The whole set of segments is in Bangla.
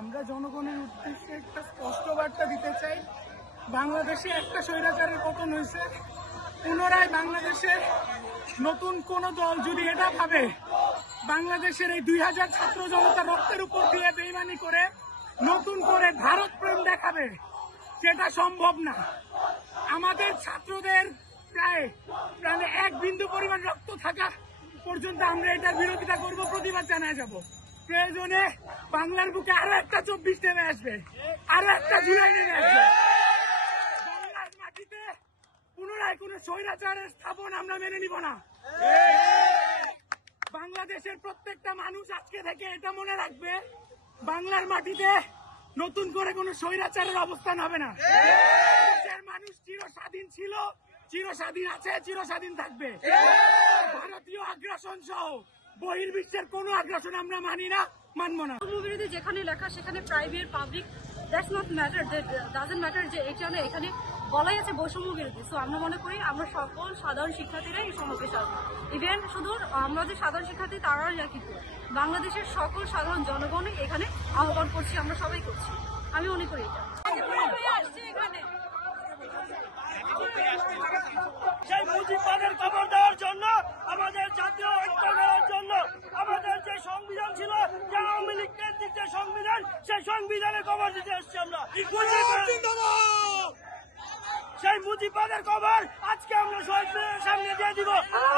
আমরা জনগণের উদ্দেশ্যে একটা স্পষ্ট বার্তা দিতে চাই। বাংলাদেশে একটা স্বৈরাচারের পতন হয়েছে, পুনরায় বাংলাদেশে নতুন কোন দল যদি এটা ভাবে বাংলাদেশের এই 2000 ছাত্র জনতা রক্তের উপর দিয়ে বেইমানি করে নতুন করে ভারত প্রেম দেখাবে, সেটা সম্ভব না। আমাদের ছাত্রদের প্রায় এক বিন্দু পরিমাণ রক্ত থাকা পর্যন্ত আমরা এটার বিরোধিতা করব, প্রতিবাদ জানায় যাব। প্রয়োজনে বাংলার বুকে আরো একটা 24 নেমে আসবে, আরো একটা জুলাই নেমে আসবে। বাংলার মাটিতে পুনরায় কোন স্বৈরাচারের স্থাপন আমরা মেনে নিব না। বাংলাদেশের প্রত্যেকটা মানুষ আজকে থেকে এটা মনে রাখবে, বাংলার মাটিতে নতুন করে কোন স্বৈরাচারের অবস্থান হবে না। দেশের মানুষ চিরস্বাধীন ছিল, চিরস্বাধীন আছে, চিরস্বাধীন থাকবে। ভারতীয় আগ্রাসন সহ বহির্বিশ্বের কোন আগ্রাসন আমরা মানি না, মানব না। বিরোধী যেখানে লেখা সেখানে private public that's not matter, doesn't matter যে এখানে বলাই আছে বৈষম্য বিরোধী। সো আমরা মনে করি আমরা সকল সাধারণ শিক্ষার্থীরা এই সমাবেশ আসবো। ইভেন শুধু আমাদের সাধারণ শিক্ষার্থী তারাই না, কিন্তু বাংলাদেশের সকল সাধারণ জনগণই এখানে আহ্বান করছি, আমরা সবাই করছি। আমি মনে করি এটা এখানে সেই মুজিববাদের খবর দেওয়ার জন্য, আমাদের জাতীয় ঐক্য করার জন্য, আমাদের যে সংবিধান ছিল, যে আওয়ামী লীগ কেন্দ্রিক যে সংবিধান, সেই সংবিধানের খবর দিতে এসছি আমরা। সেই মুজিববাদের খবর আজকে আমরা শহীদের সামনে দিয়ে দিব।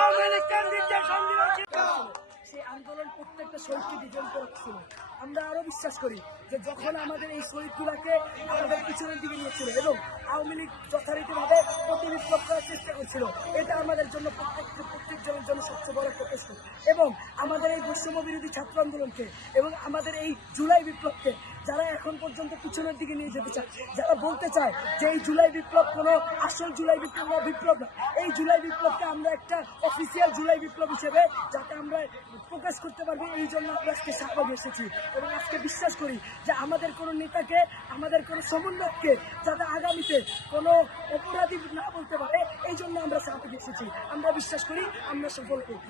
আওয়ামী লীগ কেন্দ্রিক যে সংবিধান ছিল, সেই আন্দোলন প্রত্যেকটা শহীদকে বিজড়িত রাখছিল। আমরা আরো বিশ্বাস করি যে যখন আমাদের এই শহীদগুলাকে আমাদের পিছনের দিকে নিয়েছিল এবং আওয়ামী লীগ যথারীতিভাবে প্রতিবিপ্লব করার চেষ্টা করছিল, এটা আমাদের জন্য প্রত্যেকজনের জন্য সবচেয়ে বড় একটা প্রশ্ন। এবং আমাদের এই বৈষম্য বিরোধী ছাত্র আন্দোলনকে এবং আমাদের এই জুলাই বিপ্লবকে যারা এখন পর্যন্ত পিছনের দিকে নিয়ে যেতে চায়, যারা বলতে চায় যে এই জুলাই বিপ্লব কোনো আসল জুলাই বিপ্লব না, বিপ্লব না, এই জুলাই বিপ্লবকে আমরা একটা অফিসিয়াল জুলাই বিপ্লব হিসেবে যাতে আমরা প্রকাশ করতে পারবো, এই জন্য আমরা আজকে সামনে এসেছি। এবং আজকে বিশ্বাস করি যে আমাদের কোনো নেতাকে, আমাদের কোনো সমন্বয়ককে যাতে আগামীতে কোনো অপরাধী না বলতে পারে, এই জন্য আমরা সামনে এসেছি। আমরা বিশ্বাস করি আমরা সফল করব।